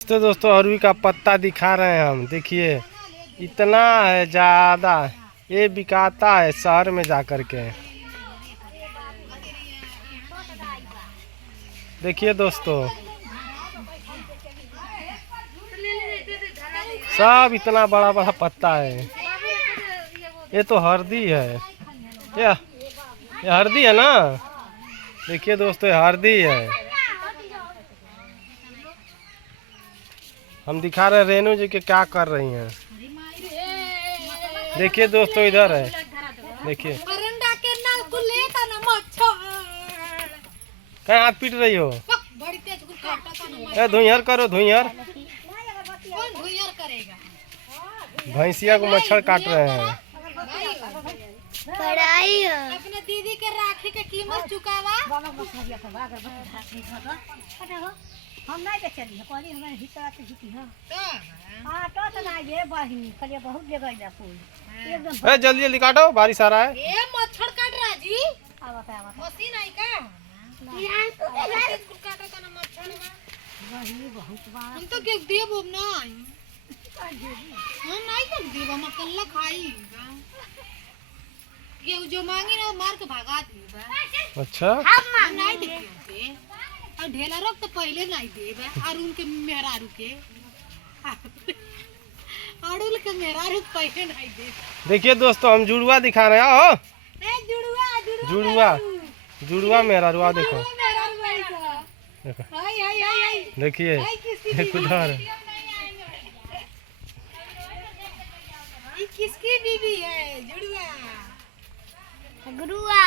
तो दोस्तों अरवी का पत्ता दिखा रहे हैं हम। देखिए इतना है ज़्यादा, ये बिकाता है शहर में जा कर के। देखिए दोस्तों सब इतना बड़ा बड़ा पत्ता है। ये तो हल्दी है, ये हल्दी है ना। देखिए दोस्तों ये हल्दी है। हम दिखा रहे हैं रेनू जी के क्या कर रही हैं। देखिए दोस्तों इधर है, देखिए कहीं हाथ पीट रही हो। धुइयार करो, धुइयार। भैंसिया को मच्छर काट रहे हैं। पढ़ाई है। अपने दीदी के राखी के कीमत चुकावा। हम नहीं के चली कहली हमारे हिस्सा से जीती हां हां तो ना ये बहिनी कहलिए बहुत जगह जा फूल एकदम। जल्दी जल्दी काटो, बारिश आ रहा है। ये मच्छर काट रहा जी। आवा मशीन आई का यहां तो काटा का ना मच्छर बहिनी बहुत बार हम तो के देब ना हम नहीं के देब, हम कल्ला खाई ये जो मांगी ना मार के भगा दी। अच्छा हम नहीं देते और ढेला रोक तो पहले नहीं देबे और उनके मेहरारू के अड़ुल के मेहरारू पहले नहीं दे। देखिए दोस्तों हम जुड़वा दिखा रहे हैं। ओ ए जुड़वा जुड़वा जुड़वा मेरा रुआ देखो, हाय हाय हाय देखिए उधर। ये किसकी बीवी है जुड़वा? गुरुआ